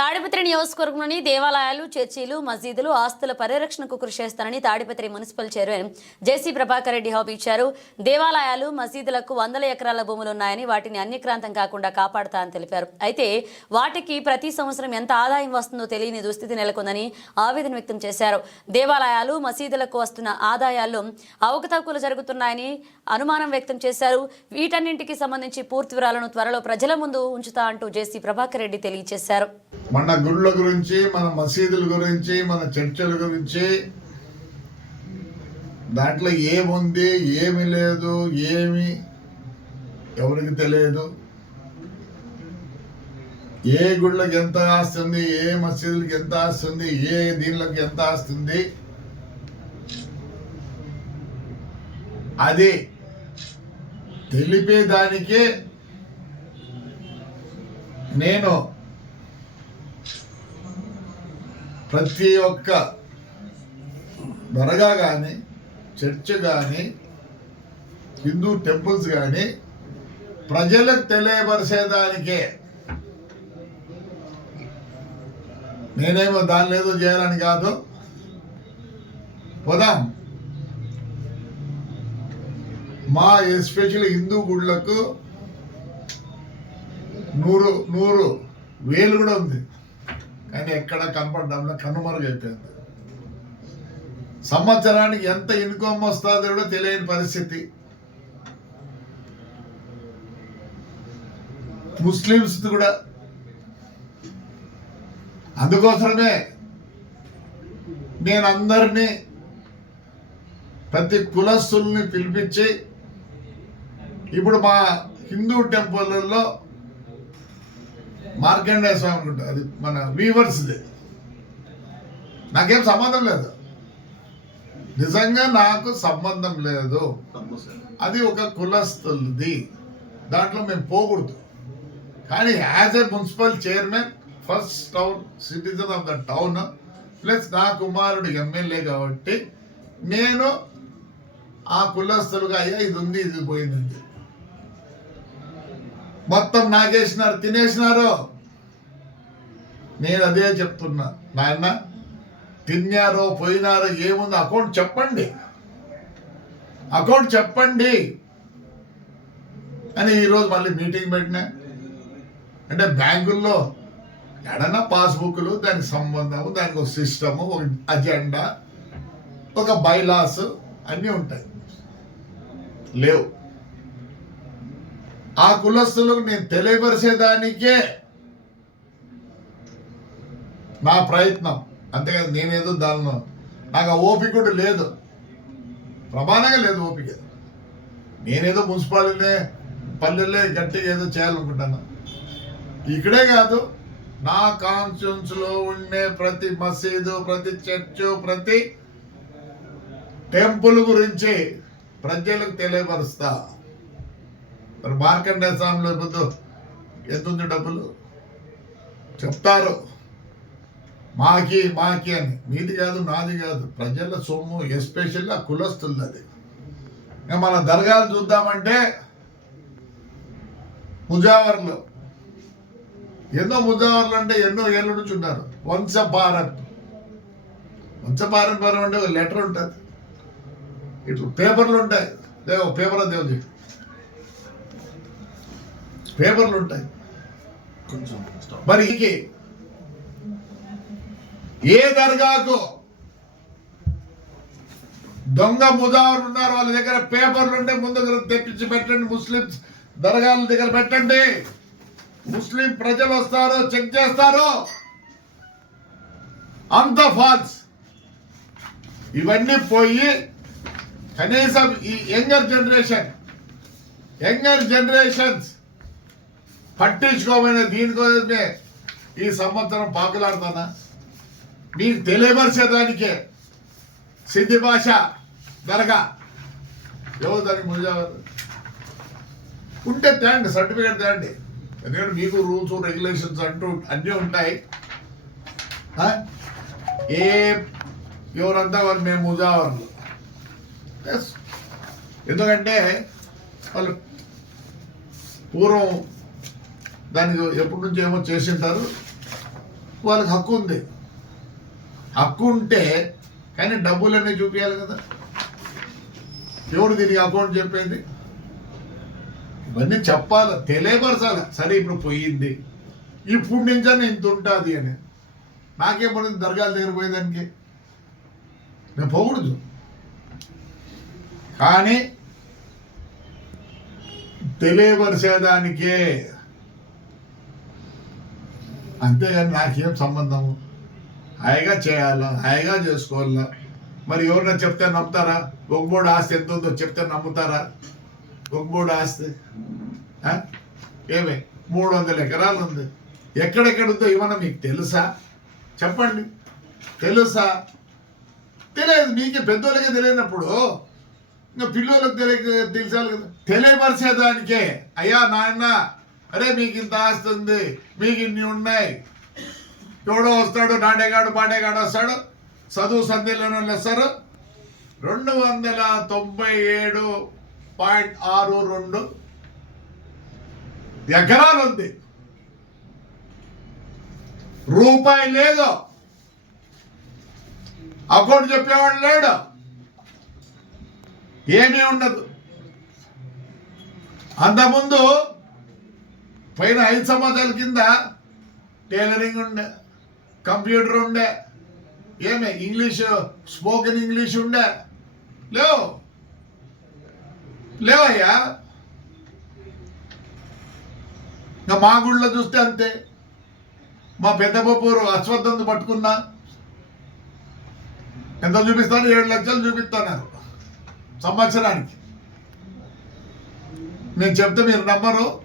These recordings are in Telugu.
తాడిపత్రి నియోజకవర్గంలోని దేవాలయాలు చర్చీలు మసీదులు ఆస్తుల పరిరక్షణకు కృషి చేస్తానని Tadipatri municipal chairman JC Prabhakar Reddy hobby ఇచ్చారు. దేవాలయాలు మసీదులకు వందల ఎకరాల భూములు ఉన్నాయని వాటిని అన్యక్రాంతం కాకుండా కాపాడుతా అని తెలిపారు. అయితే వాటికి ప్రతి సంవత్సరం ఎంత ఆదాయం వస్తుందో తెలియని దుస్థితి నెలకొందని ఆవేదన వ్యక్తం చేశారు. దేవాలయాలు మసీదులకు వస్తున్న ఆదాయాల్లో అవకతవకలు జరుగుతున్నాయని అనుమానం వ్యక్తం చేశారు. వీటన్నింటికి సంబంధించి పూర్తి వివరాలను త్వరలో ప్రజల ముందు ఉంచుతా అంటూ జేసీ ప్రభాకర్ రెడ్డి తెలియజేశారు. మన గుళ్ళ గురించి మన మసీదుల గురించి మన చర్చల గురించి దాంట్లో ఏముంది ఏమి లేదు ఏమి ఎవరికి తెలియదు. ఏ గుళ్ళకి ఎంత ఆస్తుంది ఏ మసీదులకి ఎంత ఆస్తుంది ఏ దీనిలోకి ఎంత ఆస్తుంది అది తెలిపేదానికే నేను ప్రతి ఒక్క దర్గా కానీ చర్చ్ కానీ హిందూ టెంపుల్స్ కానీ ప్రజలకు తెలియపరిచేదానికే నేనేమో దాన్ని ఏదో చేయాలని కాదు. పోదాం. మా ఎస్పెషల్ హిందూ గుళ్ళకు నూరు నూరు వేలు కూడా ఉంది. కానీ ఎక్కడ కనపడడంలో కనుమరుగైపోయింది సంవత్సరానికి ఎంత ఇన్కమ్ వస్తుందో కూడా తెలియని పరిస్థితి. ముస్లిమ్స్ కూడా అందుకోసమే నేను అందరినీ ప్రతి కులస్తుల్ని పిలిపించి ఇప్పుడు మా హిందూ టెంపుల్లో మార్కండేయ స్వామి అనుకుంటా. అది మన వీవర్స్ది. నాకేం సంబంధం లేదు. నిజంగా నాకు సంబంధం లేదు. అది ఒక కులస్తులది దాంట్లో మేము పోకూడదు. కానీ as a municipal chairman first town citizen of the town plus నా కుమారుడు ఎమ్మెల్యే కాబట్టి నేను ఆ కులస్తులుగా అయ్యా ఇది ఉంది ఇది పోయిందండి. మొత్తం నాగేసినారు తినేసినారు. నేను అదే చెప్తున్నా. నాయన తిన్నారో పోయినారో ఏముందో అకౌంట్ చెప్పండి. అకౌంట్ చెప్పండి. అని ఈరోజు మళ్ళీ మీటింగ్ పెట్టినా. అంటే బ్యాంకుల్లో ఎడన్నా పాస్బుక్లు దానికి సంబంధము దానికి ఒక సిస్టము ఒక అజెండా ఒక బైలాస్ అన్నీ ఉంటాయి. లేవు. ఆ కులస్తులకు నేను తెలియపరిచేదానికే నా ప్రయత్నం. అంతేకాదు నేనేదో దానిలో నాకు ఆ ఓపిక కూడా లేదు. ప్రమాణంగా లేదు ఓపిక. నేనేదో మున్సిపాలిటీ పల్లెల్లో గట్టిగా ఏదో చేయాలనుకుంటాను. ఇక్కడే కాదు నా కాన్స్టిట్యూన్స్లో ఉండే ప్రతి మసీదు ప్రతి చర్చు ప్రతి టెంపుల్ గురించి ప్రజలకు తెలియపరుస్తా. మరి మార్కండే స్వామిలో ఎంత ఉంది డబ్బులు? చెప్తారు. మాకి మాకి అని. మీది కాదు నాది కాదు. ప్రజల సొమ్ము ఎస్పెషల్లీ ఆ కులస్తులది అది. మన దర్గాలు చూద్దామంటే ముజావర్లు. ఎన్నో ముజావర్లు అంటే ఎన్నో ఏళ్ళ నుంచి ఉన్నారు. వంశపారం వంశపారంపర్యం అంటే ఒక లెటర్ ఉంటుంది. ఇట్లా పేపర్లు ఉంటాయి. దేవ పేపర్ దేవుది పేపర్లు ఉంటాయి. కొంచెం మరి ఇంకే ఏ దర్గాకు దొంగ ముదావరు ఉన్నారు వాళ్ళ దగ్గర పేపర్లు ఉంటే ముందు తెప్పించి పెట్టండి ముస్లిమ్స్ దర్గాల దగ్గర పెట్టండి. ముస్లిం ప్రజలు వస్తారు చెక్ చేస్తారు? అంత ఫాల్స్. ఇవన్నీ పోయి కనీసం ఈ యంగర్ జనరేషన్ యంగర్ జనరేషన్స్ పట్టించుకోమైన దీనికోసమే ఈ సంవత్సరం పాకులాడుతానా మీకు తెలియపరిచేదానికే సిద్ధి భాష దర్గా ఎవరు దానికి ముజావర్ ఉంటే తేండి సర్టిఫికేట్ తేండి. ఎందుకంటే మీకు రూల్స్ రెగ్యులేషన్స్ అంటూ అన్నీ ఉంటాయి. ఏ ఎవరంతా వాళ్ళు మేము ముజావర్లు. ఎందుకంటే వాళ్ళు పూర్వం దానికి ఎప్పటి నుంచి ఏమో చేసింటారు. వాళ్ళకి హక్కు ఉంది. హక్కు ఉంటే కానీ డబ్బులన్నీ చూపించాలి కదా. ఎవడు దీనికి అకౌంట్ చెప్పేది? ఇవన్నీ చెప్పాలి? తెలియపరచాలి? సరే ఇప్పుడు పోయింది. ఇప్పుడు నుంచా ఇంత ఉంటుంది అని. నాకేం పడింది దర్గాల దగ్గర పోయేదానికి? నేను పోకూడదు. కానీ తెలియపరిచేదానికే. అంతేగాని నాకేం సంబంధము? హాయిగా చేయాలా హాయిగా చేసుకోవాలా? మరి ఎవరైనా చెప్తే నమ్ముతారా? ఒక్కబోడు ఆస్తి ఎంత ఉందో చెప్తే నమ్ముతారా? ఒక్కబోడు ఆస్తి ఏమే? మూడు వందల ఎకరాలు ఉంది. ఎక్కడెక్కడ ఉందో ఏమన్నా మీకు తెలుసా? చెప్పండి. తెలుసా? తెలియదు మీకే పెద్దోళ్ళకే తెలియనప్పుడు. ఇంకా పిల్లలకు తెలియ తెలిసాలి కదా తెలియపరిచేదానికే. అయ్యా నాయన అరే మీకు ఇంత ఆస్తి ఉంది మీకు ఇన్ని ఉన్నాయి. ఎవడో వస్తాడు నాడేగాడు బాడేగాడు వస్తాడు. చదువు సంధ్యలోనే వస్తారు రెండు వందల తొంభై ఏడు పాయింట్ ఆరు రెండు ఎకరాలు ఉంది. రూపాయి లేదు. అకౌంట్ చెప్పేవాడు లేడు. ఏమీ ఉండదు. అంతకుముందు పైన ఐదు సంవత్సరాల కింద టైలరింగ్ ఉండే. కంప్యూటర్ ఉండే. ఏమి ఇంగ్లీష్ స్పోకెన్ ఇంగ్లీష్ ఉండే. లేవు. లేవయ్యా. ఇంకా మా గుళ్ళో చూస్తే అంతే. మా పెద్ద పప్పూరు అశ్వత్థంతో పట్టుకున్నా. ఎంత చూపిస్తాను? ఏడు లక్షలు చూపిస్తున్నారు. సంవత్సరానికి. నేను చెప్తే మీరు నమ్మరు.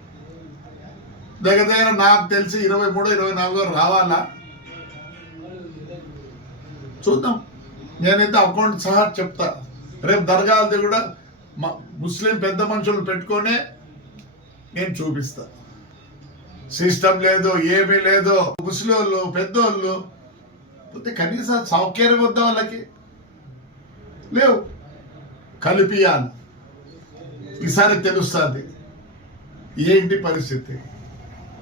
దగ్గర దగ్గర నాకు తెలిసి ఇరవై మూడు ఇరవై నాలుగు రావాలా? చూద్దాం. నేనైతే అకౌంట్ సహా చెప్తా. రేపు దర్గాలది కూడా మా ముస్లిం పెద్ద మనుషులు పెట్టుకొనే నేను చూపిస్తా. సిస్టమ్ లేదు ఏమీ లేదు. ముసలోళ్ళు పెద్దోళ్ళు పోతే కనీసం సౌకర్యం వద్దా వాళ్ళకి? లేవు. కలిపియాలి. ఈసారి తెలుస్తుంది. ఏంటి పరిస్థితి?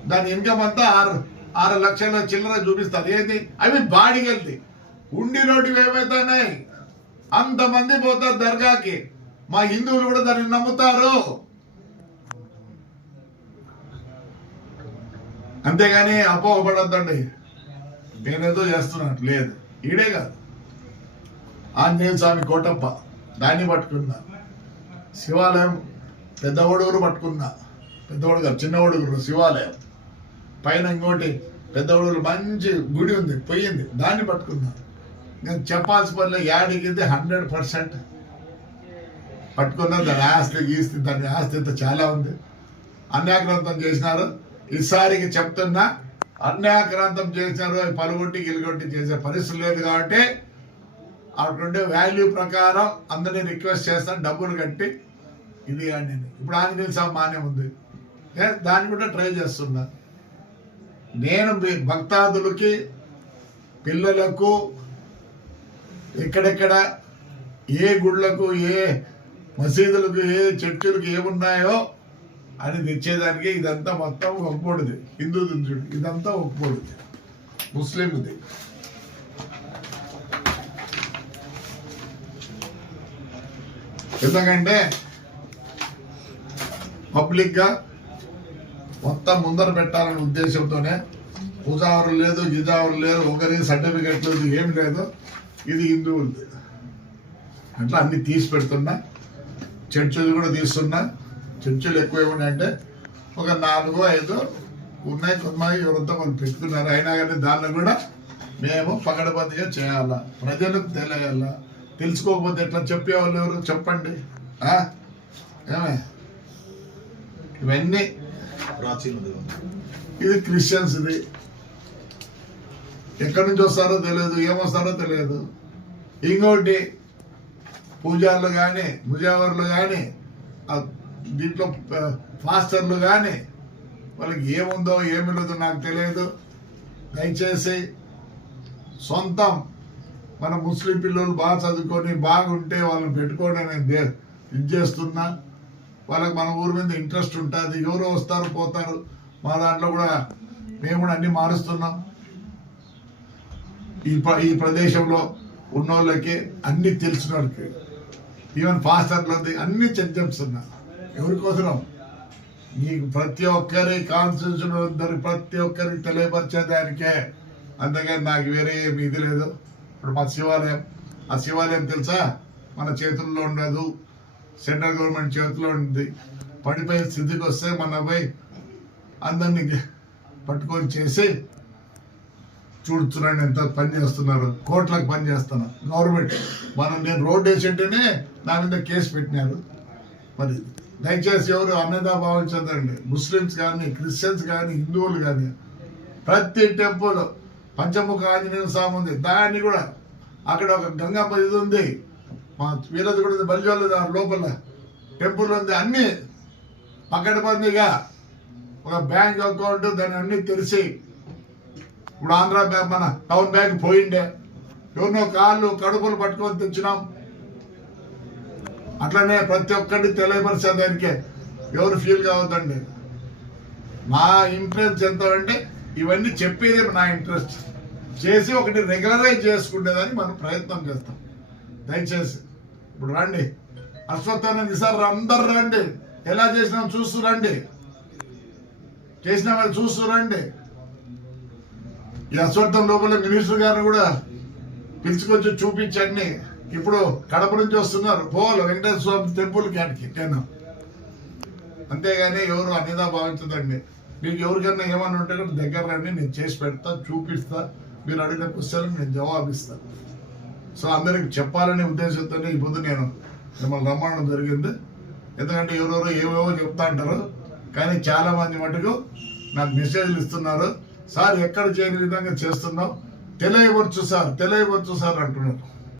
దాని ఇన్కమ్ అంతా ఆరు ఆరు లక్షల చిల్లర చూపిస్తారు ఏంది? అవి బాడిగెళ్తాయి ఉండి నోటివి ఏమవుతున్నాయి అంతమంది పోతారు దర్గాకి. మా హిందువులు కూడా దాన్ని నమ్ముతారు. అంతేగాని అపోహపడద్దండి. నేనేదో చేస్తున్నాను లేదు. ఈడే కాదు. ఆంజనేయ స్వామి కోటప్ప దాన్ని పట్టుకున్నా. శివాలయం పెద్ద ఒడుగురు పట్టుకున్నా. పెద్ద ఒడుగురు చిన్న ఒడుగురు శివాలయం. పైన ఇంకోటి పెద్ద ఒడుగురు మంచి గుడి ఉంది పోయింది దాన్ని పట్టుకున్నా. నేను చెప్పాల్సిన పనిలో యాడికింది హండ్రెడ్ పర్సెంట్. పట్టుకున్న దాని ఆస్తి గీస్తి దాని ఆస్తి ఇంత చాలా ఉంది. అన్యాక్రాంతం చేసినారు. ఈసారికి చెప్తున్నా అన్యాక్రాంతం చేసినారు పలుగొట్టి గిలుగొట్టి చేసే పరిస్థితి లేదు కాబట్టి అక్కడుండే వాల్యూ ప్రకారం అందరినీ రిక్వెస్ట్ చేస్తాను డబ్బులు కట్టి. ఇది కానీ ఇప్పుడు ఆంజనేయ స్వామి మానే ఉంది. ఏ, దాన్ని కూడా ట్రై చేస్తున్నా. నేను భక్తాదులకి పిల్లలకు ఎక్కడెక్కడ ఏ గుళ్ళకు ఏ మసీదులకు ఏ చర్చిలకు ఏమున్నాయో అని తెచ్చేదానికి ఇదంతా మొత్తం ఒప్పుకోడుది హిందూ దుంచుడు ఇదంతా ఒప్పుకోడుది ముస్లింది. ఎందుకంటే పబ్లిక్గా మొత్తం ముందర పెట్టాలనే ఉద్దేశంతోనే పూజావరు లేదు గిజావరు లేదు ఒకరి సర్టిఫికెట్ లేదు ఏమి లేదు. ఇది హిందువులది అట్లా అన్ని తీసి పెడుతున్నా. చర్చిలు కూడా తీస్తున్నా. చర్చిలు ఎక్కువ ఉన్నాయంటే ఒక నాలుగు ఐదు ఉన్నాయి. కొన్నాయి ఎవరంతా వాళ్ళు పెట్టుకున్నారు. అయినా కానీ దాన్ని కూడా మేము పగడబందిగా చేయాలా? ప్రజలకు తెలియాలా? తెలుసుకోకపోతే ఎట్లా చెప్పేవాళ్ళు ఎవరు? చెప్పండి? ఏమే? ఇవన్నీ. ఇది క్రిస్టియన్స్ ఇది ఎక్కడి నుంచి వస్తారో తెలియదు ఏమొస్తారో తెలియదు. ఇంకోటి పూజార్లు కానీ ముజావర్లు కానీ దీంట్లో మాస్టర్లు ఫాస్టర్లు కానీ వాళ్ళకి ఏముందో ఏమి లేదో నాకు తెలియదు. దయచేసి సొంతం మన ముస్లిం పిల్లలు బాగా చదువుకొని బాగుంటే వాళ్ళని పెట్టుకోవడం నేను ఇది చేస్తున్నా. వాళ్ళకి మన ఊరి మీద ఇంట్రెస్ట్ ఉంటుంది. ఎవరో వస్తారు పోతారు. మా దాంట్లో కూడా మేము కూడా అన్ని మారుస్తున్నాం. ఈ ఈ ప్రదేశంలో ఉన్నోళ్ళకి అన్ని తెలిసిన వాళ్ళకి ఈవెన్ ఫాస్టర్లది అన్ని చెక్ చేస్తున్నా ఎవరికోసరం నీకు ప్రతి ఒక్కరి కాన్స్టిట్యూషన్ ప్రతి ఒక్కరికి తెలియపరిచేదానికే. అందుకని నాకు వేరే ఏమి ఇది లేదు. ఇప్పుడు మా శివాలయం ఆ శివాలయం తెలుసా? మన చేతుల్లో ఉండదు. సెంట్రల్ గవర్నమెంట్ చేతిలో ఉంది. పడిపోయే స్థితికి వస్తే మన పోయి అందరినీ పట్టుకొని చేసి చూడు చూడండి ఎంత పని చేస్తున్నారు కోట్లకు పని చేస్తున్నా గవర్నమెంట్ మనం నేను రోడ్డు వేసేంటేనే నా మీద కేసు పెట్టినారు. మరి దయచేసి ఎవరు అన్నదా భావించదండి ముస్లిమ్స్ కానీ క్రిస్టియన్స్ కానీ హిందువులు కానీ ప్రతి టెంపుల్ పంచముఖ ఆంజనేయ స్వామి ఉంది. దాన్ని కూడా అక్కడ ఒక గంగమ్మ ఇది ఉంది. మా వీరది కూడా బలిజోళ్ళది లోపల. టెంపుల్ ఉంది అన్ని పకడ్బందీగా ఒక బ్యాంక్ అకౌంట్ దాన్ని అన్ని తెరిచి ఇప్పుడు ఆంధ్ర బ్యాంక్ మన టౌన్ బ్యాంక్ పోయిండే. ఎన్నో కాళ్ళు కడుపులు పట్టుకొని తెచ్చినాం. అట్లనే ప్రతి ఒక్కటి తెలియపరిచే దానికే ఎవరు ఫీల్ కావద్దండి. నా ఇంట్రెస్ట్ ఎంత అంటే ఇవన్నీ చెప్పేది నా ఇంట్రెస్ట్ చేసి ఒకటి రెగ్యులరైజ్ చేసుకునేదాన్ని మనం ప్రయత్నం చేస్తాం. దయచేసి ఇప్పుడు రండి. అశ్వత్థానంద ఈసారి అందరు రండి. ఎలా చేసినాం చూస్తూ రండి. చేసినామని చూస్తూ రండి. ఈ అశ్వత్థం లోపల మినిస్టర్ గారిని కూడా పిలుచుకొచ్చి చూపించండి. ఇప్పుడు కడప నుంచి వస్తున్నారు. పోవాలి. వెంకటేశ్వర స్వామి టెంపుల్ క్యాట్కి నేను అంతేగాని ఎవరు అన్నిదా భావించదండి. మీకు ఎవరికైనా ఏమన్నా ఉంటే కూడా దగ్గర రండి. నేను చేసి పెడతా చూపిస్తా. మీరు అడిగిన క్వశ్చన్ నేను జవాబిస్తా. సో అందరికి చెప్పాలనే ఉద్దేశంతోనే ఈ నేను మిమ్మల్ని రమ్మడం జరిగింది. ఎందుకంటే ఎవరెవరో ఏవేవో చెప్తా అంటారు. కానీ చాలామంది మటుకు నాకు మెసేజ్లు ఇస్తున్నారు. సార్ ఎక్కడ చేయని విధంగా చేస్తున్నాం? తెలియవచ్చు సార్ తెలియవచ్చు సార్ అంటున్నారు.